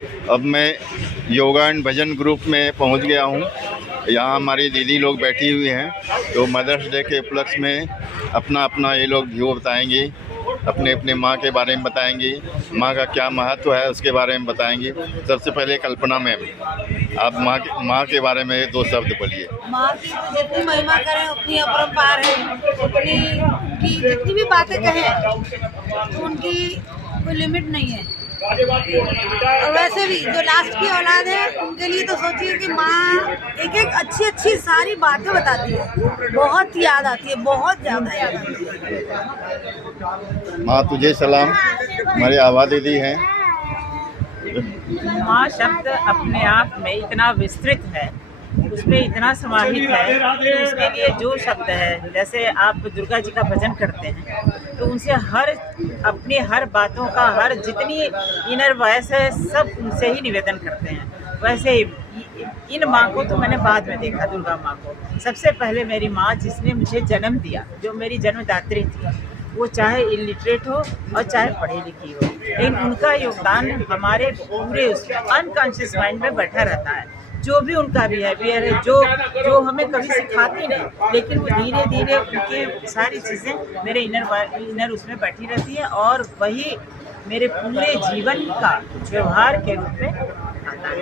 अब मैं yoga and bhajan group में पहुंच गया हूं। यहाँ हमारी दीदी लोग बैठी हुई हैं, तो मदर्स डे के उपलक्ष्य में अपना अपना ये लोग व्यू बताएंगी, अपने अपने माँ के बारे में बताएंगी, माँ का क्या महत्व है उसके बारे में बताएंगी। सबसे पहले कल्पना मैम, आप माँ के बारे में 2 शब्द बोलिए। माँ की जितनी महिमा करें उतनी अपरंपार है, उनकी जितनी भी बातें कहें तो उनकी कोई लिमिट नहीं है। और वैसे भी जो लास्ट की औलाद है उनके लिए तो सोचिए कि माँ एक एक अच्छी अच्छी सारी बातें बताती है, बहुत याद आती है, बहुत ज़्यादा याद आती है। माँ तुझे सलाम, हमारी आभा दीदी हैं। माँ शब्द अपने आप में इतना विस्तृत है, उसमें इतना समाहित है कि उसके लिए जो शब्द है, जैसे आप दुर्गा जी का भजन करते हैं तो उनसे अपनी हर बातों का, हर जितनी इनर वॉइस है सब उनसे ही निवेदन करते हैं। वैसे ही इन माँ को तो मैंने बाद में देखा, दुर्गा माँ को। सबसे पहले मेरी माँ जिसने मुझे जन्म दिया, जो मेरी जन्मदात्री थी, वो चाहे इलिटरेट हो और चाहे पढ़ी लिखी हो, लेकिन उनका योगदान हमारे पूरे उसमें अनकॉन्शियस माइंड में बैठा रहता है। जो भी उनका बिहेवियर है, जो हमें कभी सिखाती नहीं, लेकिन वो धीरे धीरे उनके सारी चीज़ें मेरे इनर उसमें बैठी रहती है और वही मेरे पूरे जीवन का व्यवहार के रूप में आता है।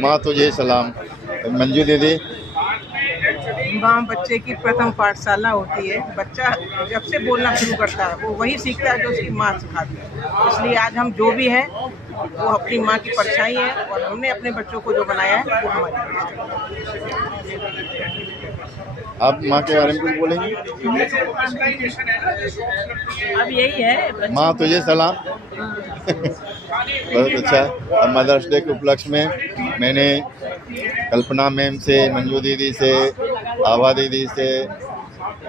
माँ तुझे सलाम। मंजू दीदी। माँ बच्चे की प्रथम पाठशाला होती है। बच्चा जब से बोलना शुरू करता है वो वही सीखता है जो उसकी माँ सिखाती है। इसलिए आज हम जो भी है वो अपनी माँ की परछाई है और हमने अपने बच्चों को जो बनाया है वो हमारी परछाई है। आप माँ के बारे में कुछ बोलेंगे? अब यही है, माँ तुझे सलाम। बहुत अच्छा। अब मदर्स डे के उपलक्ष्य में मैंने कल्पना मैम से, मंजू दीदी से, आभा दीदी से,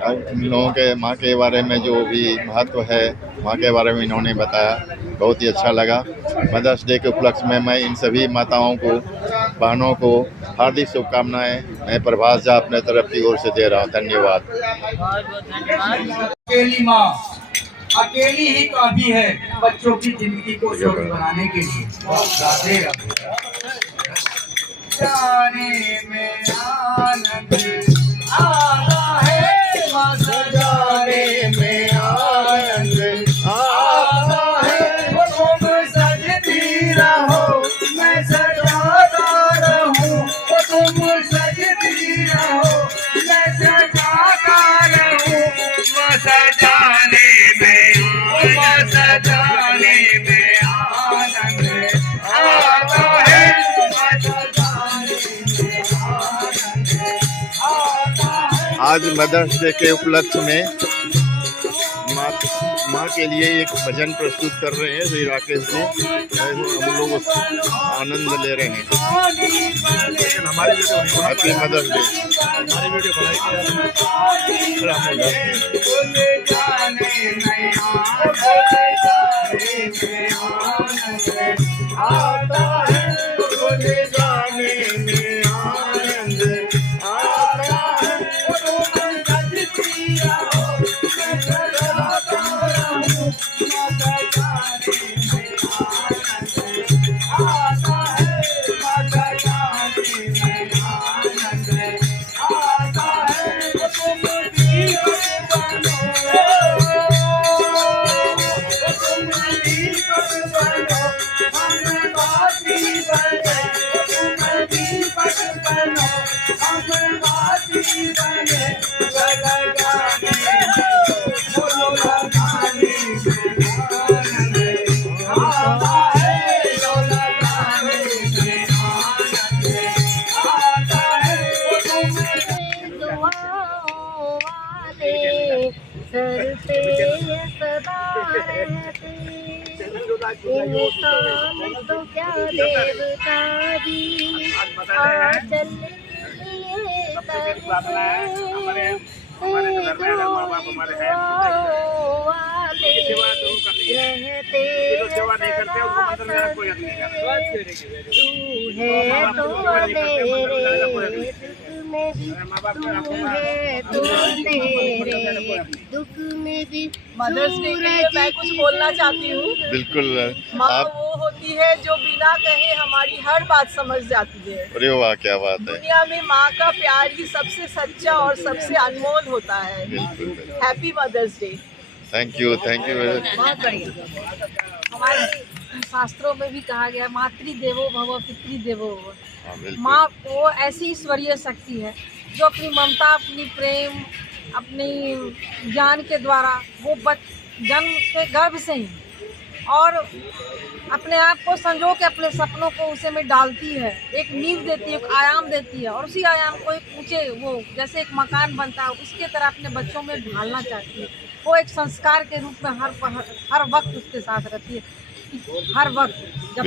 इन लोगों के माँ के बारे में जो भी महत्व है माँ के बारे में इन्होंने बताया, बहुत ही अच्छा लगा। मदर्स डे के उपलक्ष्य में मैं इन सभी माताओं को, बहनों को हार्दिक शुभकामनाएं मैं प्रभास झा अपने तरफ की ओर से दे रहा हूँ। धन्यवाद। अकेली माँ अकेली ही काफी है बच्चों की जिंदगी को योग्य बनाने के लिए। जाने में आनंद आता है, माँ सजाने में आनंद आता है। वो तुम सजती रहो मैं सजाता रहूं, वो तुम सजती रहो मैं सजाता रहूं। माँ सजाने में, माँ सजाने में आनंद आता है, माँ सजाने में आनंद आता है। आज मदर्स डे के उपलक्ष्य में माँ के लिए एक भजन प्रस्तुत कर रहे हैं श्री राकेश जी। हम लोग आनंद ले रहे हैं। Happy mother's day. हमारी वीडियो सर पे सदा रहते, इंसान तो क्या देवता भी आंचल लिए तरसे, वाले रहते तू है तो मेरे में भी तू है तू तेरे दुख में भी मदर्स डे के लिए मैं कुछ बोलना चाहती हूँ। बिल्कुल माँ आप। वो होती है जो बिना कहे हमारी हर बात समझ जाती है। अरे वाह, क्या बात है। दुनिया में माँ का प्यार ही सबसे सच्चा और सबसे अनमोल होता है। बिल्कुल। Happy mother's day. Thank you, thank you. बहुत बढ़िया। हमारे शास्त्रों में भी कहा गया मातृदेवो भव पितृदेवो भव। हाँ, बिल्कुल। माँ वो ऐसी ईश्वरीय शक्ति है जो अपनी ममता, अपनी प्रेम, अपनी ज्ञान के द्वारा वो जन्म के गर्भ से ही और अपने आप को संजो के अपने सपनों को उसे में डालती है, एक नींव देती है, एक आयाम देती है और उसी आयाम को एक ऊंचे वो जैसे एक मकान बनता है उसके तरह अपने बच्चों में ढालना चाहती है। वो एक संस्कार के रूप में हर वक्त उसके साथ रहती है, हर वक्त जब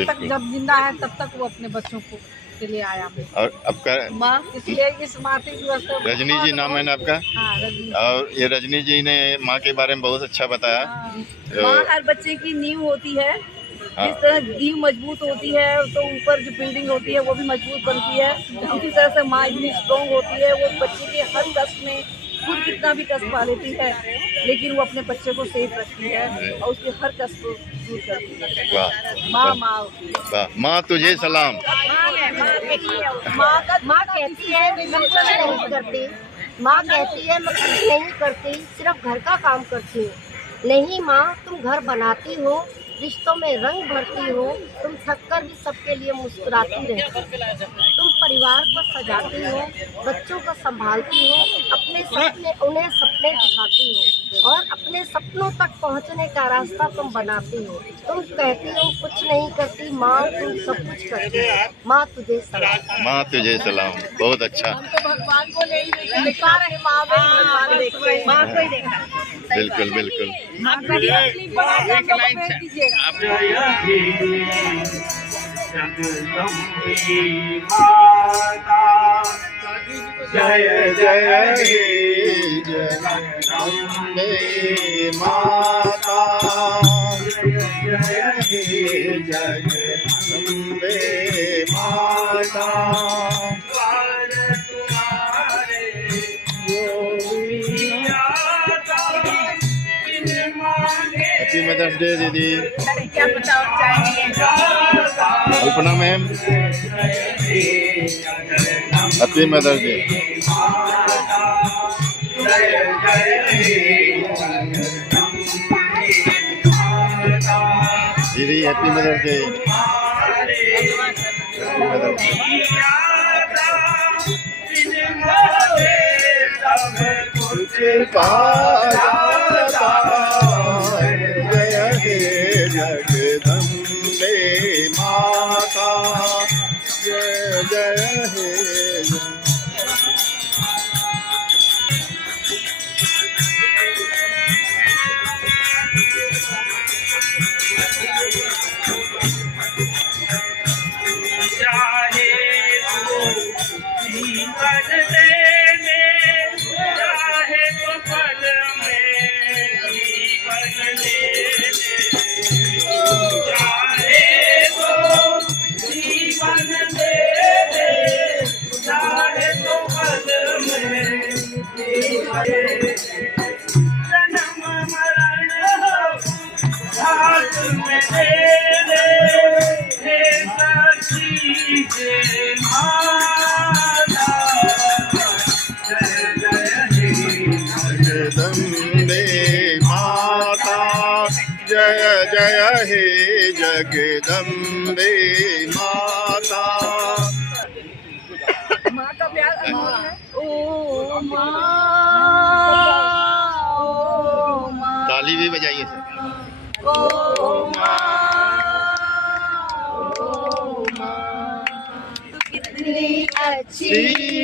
जिंदा है तब तक वो अपने बच्चों को के लिए आयाम देती है। और आपका माँ, इसलिए इस मातृ दिवस को रजनी जी नाम है ना आपका? हाँ, रजनी। और ये रजनी जी ने माँ के बारे में बहुत अच्छा बताया। माँ हर बच्चे की नींव होती है। हाँ। जिस तरह नींव मजबूत होती है तो ऊपर जो बिल्डिंग होती है वो भी मजबूत बनती है। उसी तरह से माँ इतनी स्ट्रॉन्ग होती है, वो बच्चे के हर कष्ट में खुद कितना भी कष्ट पा लेती है लेकिन वो अपने बच्चे को सेफ रखती है और उसके हर कष्ट को दूर करती है। वाह माँ वाह, माँ तुझे सलाम। माँ कहती है मैं कुछ नहीं करती, माँ कहती है मैं कुछ नहीं करती, सिर्फ घर का काम करती हूँ। नहीं माँ, तुम घर बनाती हो, रिश्तों में रंग भरती हो, तुम थककर भी सबके लिए मुस्कुराती रहती हो, तुम परिवार को सजाती हो, बच्चों को संभालती हो, उन्हें सपने दिखाती हो और अपने सपनों तक पहुंचने का रास्ता तुम बनाती हो। तुम कहती हो कुछ नहीं करती, माँ तुम सब कुछ करती हो। माँ तुझे सलाम। माँ तुझे सलाम, बहुत अच्छा। भगवान को नहीं देखा रहे, माँ में भगवान देखते हैं। माँ को ही देखा। बिल्कुल बिल्कुल। जय जय हे जगदम्बे माता, जय हे जगदम्बे माता। हैप्पी मदर्स डे दीदी। क्या बताना चाहेंगे? Kalpana ma'am, happy mother's day. दीदी happy mother's day. Happy mother's day. जय हे जगदम्बे माता, जय जय हे। जगदम्बे माता, जय जय हे जगदम्बे माता। माँ का प्यार अनमोल है। ओ माँ, ताली भी बजाइए सर। ओ माँ, तू कितनी अच्छी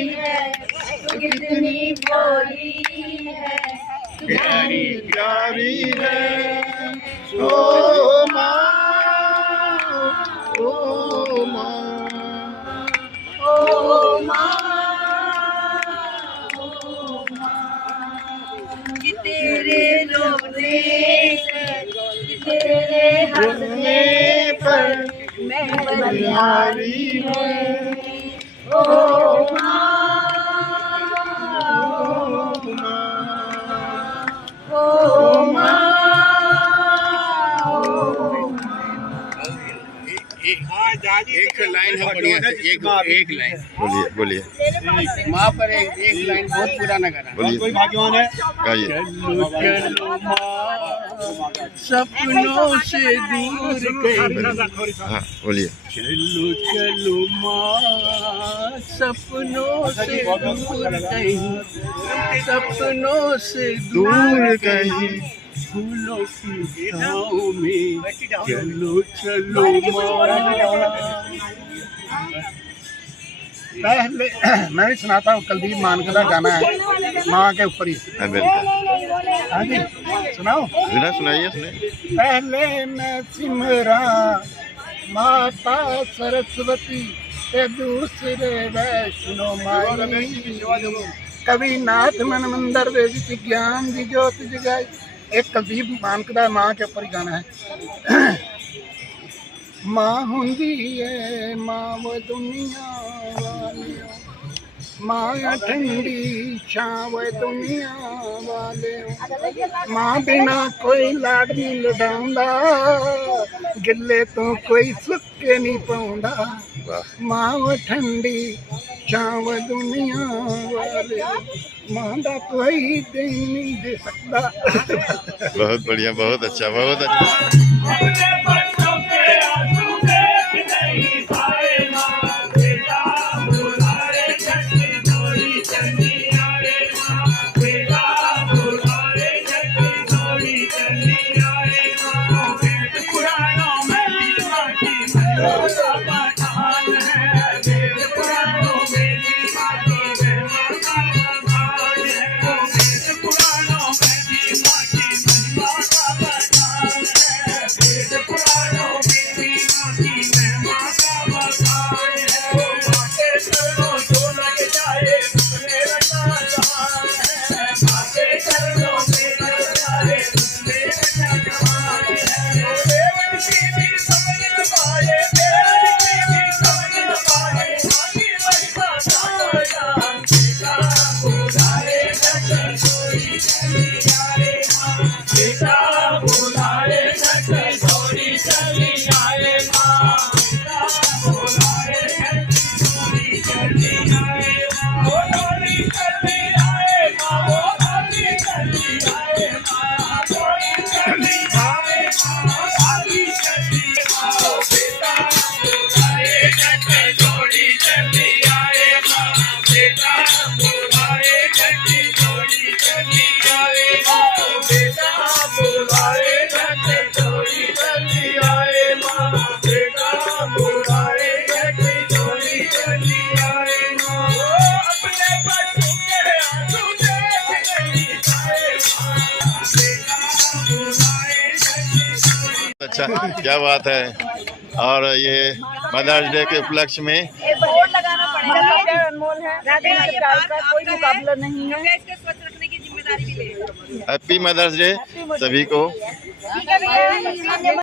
है, तू कितनी भोली है, प्यारी प्यारी है ओ माँ, ओ माँ, ओ माँ, कि तेरे रोने से, कि तेरे हंसने पर मैं बलिहारी हूँ। ओ माँ, एक लाइन है बढ़िया से, एक लाइन बोलिए बोलिए माँ पर एक लाइन बहुत पुराना गाना बोलिए कोई भाग्यवान है गाइए। चलो चलो माँ सपनों से दूर कहीं हाँ बोलिए। चलो चलो माँ सपनों से दूर कहीं सपनों से दूर कहीं फूलों की छाँव में चलो चलो पहले मैं भी सुनाता हूँ कुलदीप मानक का गाना है माँ के ऊपर ही। हाँ बिल्कुल हाँ जी सुनाओ। सुनाइए सुनाइए। पहले मैं सिमरा माता सरस्वती ते दूसरे वैष्णो माई कवि नाथ मन मंदिर दे विच ज्ञान दी जोत जगाई। एक कुलदीप मानक दा माँ के ऊपर ही गाना है। माँ हुंदी है माँ वो दुनिया वाली माँ ठंडी छाव दुनिया वाले माँ बिना कोई लाड नहीं लडाउंदा गिले तो कोई सुक्के नहीं पाउंदा माँ वो ठंडी छाव दुनिया वाले माँ दा कोई दिन नहीं दे सकता। बहुत बढ़िया बहुत अच्छा बहुत अच्छा। अच्छा क्या बात है। और ये मदर्स डे के उपलक्ष्य में बोर्ड लगाना पड़ेगा। अनमोल है, कोई मुकाबला नहीं है। इसके स्वच्छ रखने की जिम्मेदारी भी ले। हैप्पी मदर्स डे सभी को।